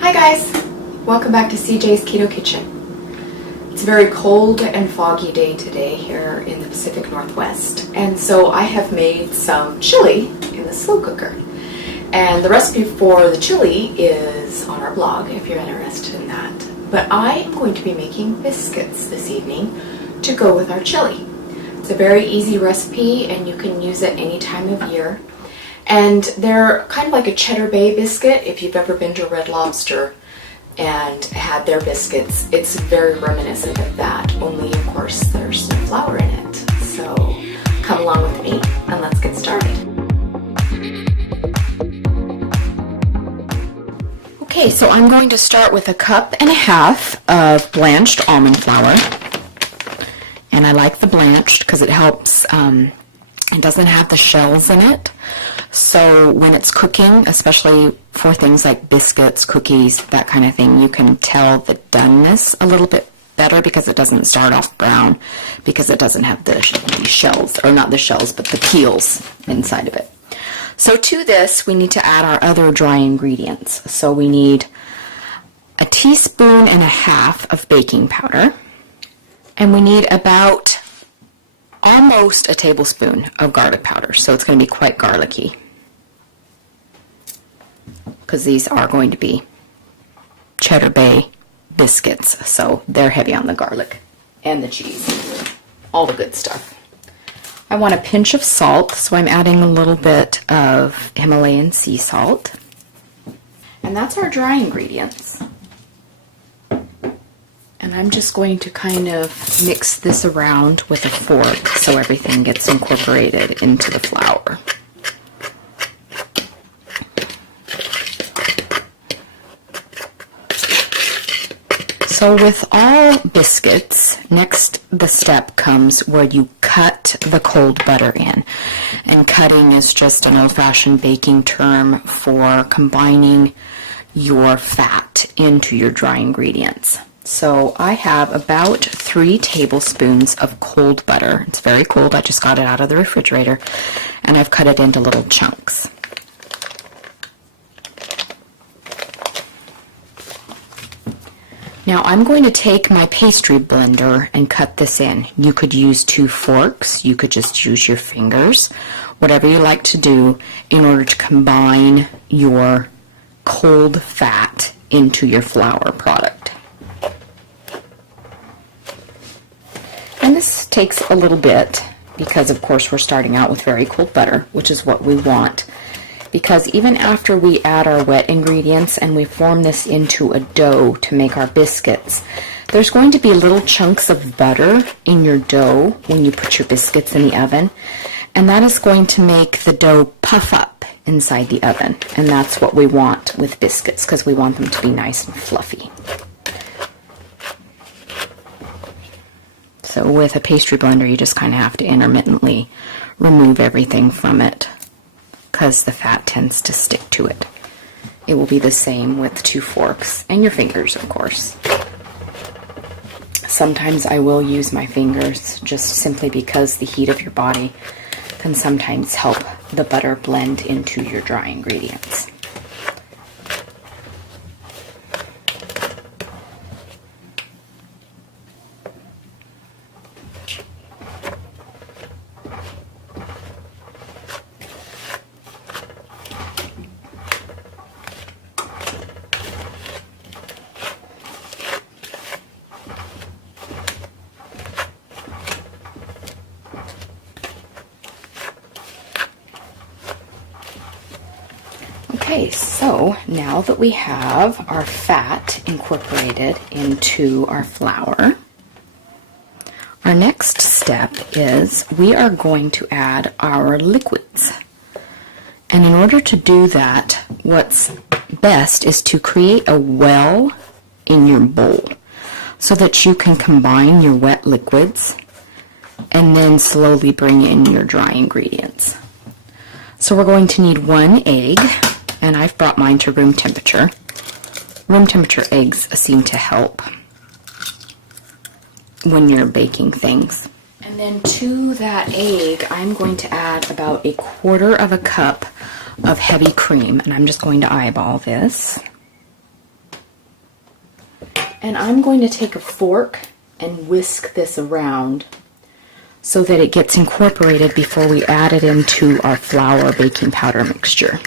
Hi guys, welcome back to CJ's Keto Kitchen. It's a very cold and foggy day today here in the Pacific Northwest, and so I have made some chili in the slow cooker. And the recipe for the chili is on our blog if you're interested in that. But I am going to be making biscuits this evening to go with our chili. It's a very easy recipe and you can use it any time of year. And they're kind of like a Cheddar Bay biscuit. If you've ever been to Red Lobster and had their biscuits, it's very reminiscent of that, only of course there's some flour in it. So come along with me and let's get started. Okay, so I'm going to start with 1.5 cups of blanched almond flour. And I like the blanched because it helps, it doesn't have the shells in it. So when it's cooking, especially for things like biscuits, cookies, that kind of thing, you can tell the doneness a little bit better because it doesn't start off brown because it doesn't have the shells, or not the shells, but the peels inside of it. So to this, we need to add our other dry ingredients. So we need 1.5 teaspoons of baking powder, and we need about almost 1 tablespoon of garlic powder. So it's going to be quite garlicky because these are going to be Cheddar Bay biscuits, so they're heavy on the garlic and the cheese, all the good stuff. I want a pinch of salt, so I'm adding a little bit of Himalayan sea salt. And that's our dry ingredients. And I'm just going to kind of mix this around with a fork so everything gets incorporated into the flour. So with all biscuits, next the step comes where you cut the cold butter in. And cutting is just an old-fashioned baking term for combining your fat into your dry ingredients. So I have about 3 tablespoons of cold butter. It's very cold. I just got it out of the refrigerator, and I've cut it into little chunks. Now I'm going to take my pastry blender and cut this in. You could use 2 forks. You could just use your fingers, whatever you like to do in order to combine your cold fat into your flour product. And this takes a little bit because, of course, we're starting out with very cold butter, which is what we want. Because even after we add our wet ingredients and we form this into a dough to make our biscuits, there's going to be little chunks of butter in your dough when you put your biscuits in the oven. And that is going to make the dough puff up inside the oven. And that's what we want with biscuits because we want them to be nice and fluffy. So with a pastry blender, you just kind of have to intermittently remove everything from it because the fat tends to stick to it. It will be the same with 2 forks and your fingers, of course. Sometimes I will use my fingers just simply because the heat of your body can sometimes help the butter blend into your dry ingredients. Okay, so now that we have our fat incorporated into our flour, our next step is we are going to add our liquids. And in order to do that, what's best is to create a well in your bowl so that you can combine your wet liquids and then slowly bring in your dry ingredients. So we're going to need 1 egg. And I've brought mine to room temperature. Room temperature eggs seem to help when you're baking things. And then to that egg, I'm going to add about 1/4 cup of heavy cream. And I'm just going to eyeball this. And I'm going to take a fork and whisk this around so that it gets incorporated before we add it into our flour baking powder mixture.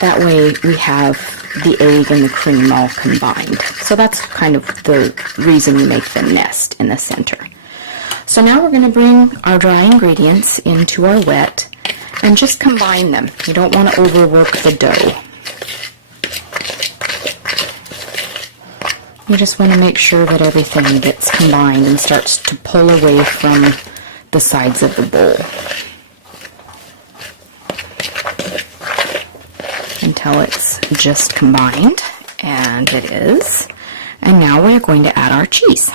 That way we have the egg and the cream all combined. So that's kind of the reason we make the nest in the center. So now we're going to bring our dry ingredients into our wet and just combine them. You don't want to overwork the dough. You just want to make sure that everything gets combined and starts to pull away from the sides of the bowl until it's just combined, and it is. And now we're going to add our cheese.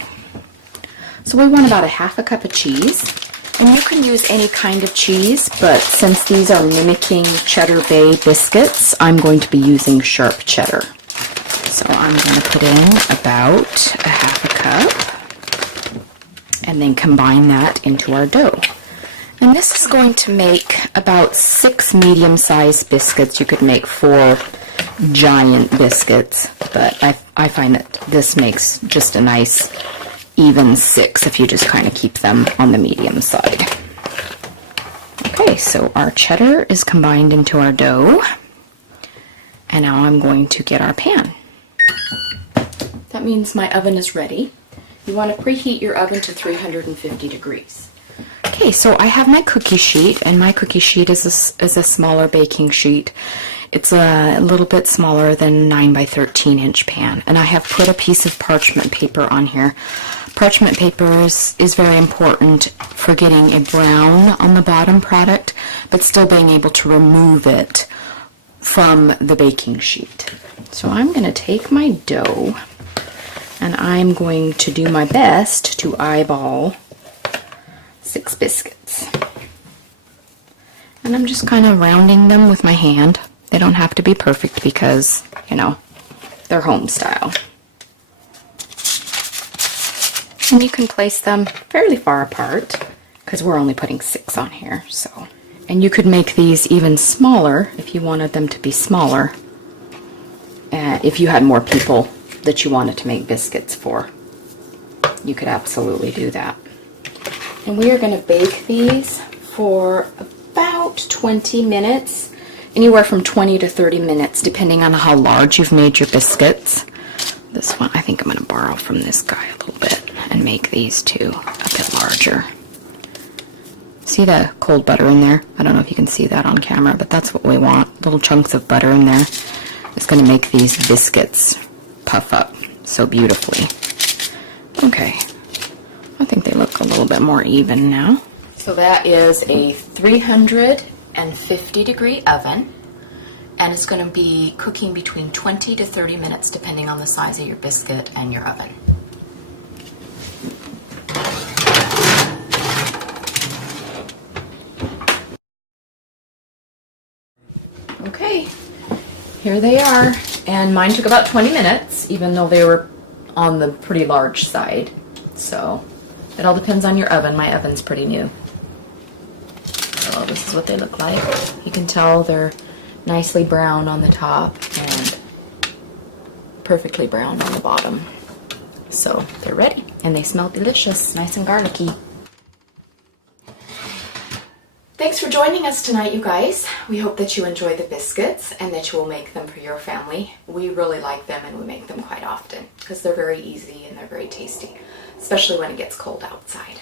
So we want about a half a cup of cheese, and you can use any kind of cheese, but since these are mimicking Cheddar Bay biscuits, I'm going to be using sharp cheddar. So I'm going to put in about a half a cup and then combine that into our dough. And this is going to make about 6 medium-sized biscuits. You could make 4 giant biscuits, but I find that this makes just a nice even 6 if you just kind of keep them on the medium side. Okay, so our cheddar is combined into our dough, and now I'm going to get our pan. That means my oven is ready. You want to preheat your oven to 350 degrees. Okay, so I have my cookie sheet, and my cookie sheet is a smaller baking sheet. It's a little bit smaller than 9 by 13 inch pan, and I have put a piece of parchment paper on here. Parchment paper is very important for getting a brown on the bottom product, but still being able to remove it from the baking sheet. So I'm going to take my dough, and I'm going to do my best to eyeball 6 biscuits. And I'm just kind of rounding them with my hand. They don't have to be perfect because, you know, they're home style. And you can place them fairly far apart because we're only putting 6 on here. So, and you could make these even smaller if you wanted them to be smaller. If you had more people that you wanted to make biscuits for, you could absolutely do that. And we are going to bake these for about 20 minutes, anywhere from 20 to 30 minutes, depending on how large you've made your biscuits. This one, I think I'm going to borrow from this guy a little bit and make these two a bit larger. See the cold butter in there? I don't know if you can see that on camera, but that's what we want. Little chunks of butter in there. It's going to make these biscuits puff up so beautifully. Okay, I think they look a little bit more even now. So that is a 350 degree oven, and it's going to be cooking between 20 to 30 minutes depending on the size of your biscuit and your oven. Okay, here they are, and mine took about 20 minutes, even though they were on the pretty large side. So it all depends on your oven. My oven's pretty new. So this is what they look like. You can tell they're nicely brown on the top and perfectly brown on the bottom. So they're ready, and they smell delicious, nice and garlicky. Thanks for joining us tonight, you guys. We hope that you enjoy the biscuits and that you will make them for your family. We really like them, and we make them quite often because they're very easy and they're very tasty, especially when it gets cold outside.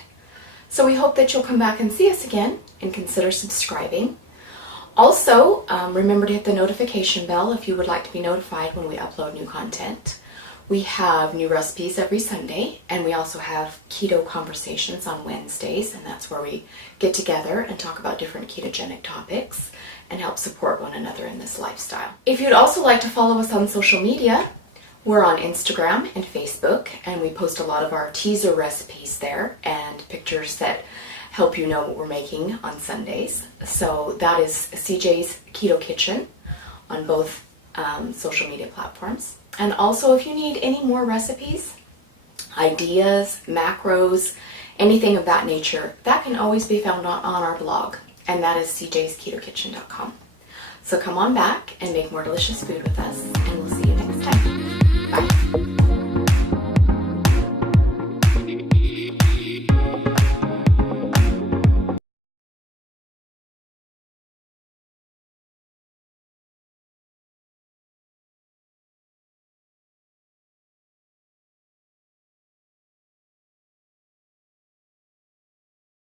So we hope that you'll come back and see us again and consider subscribing. Also, remember to hit the notification bell if you would like to be notified when we upload new content. We have new recipes every Sunday, and we also have keto conversations on Wednesdays, and that's where we get together and talk about different ketogenic topics and help support one another in this lifestyle. If you'd also like to follow us on social media, we're on Instagram and Facebook, and we post a lot of our teaser recipes there and pictures that help you know what we're making on Sundays. So that is CJ's Keto Kitchen on both social media platforms. And also, if you need any more recipes, ideas, macros, anything of that nature, that can always be found on our blog, and that is CJsKetoKitchen.com. So come on back and make more delicious food with us, and we'll see you next time. Bye.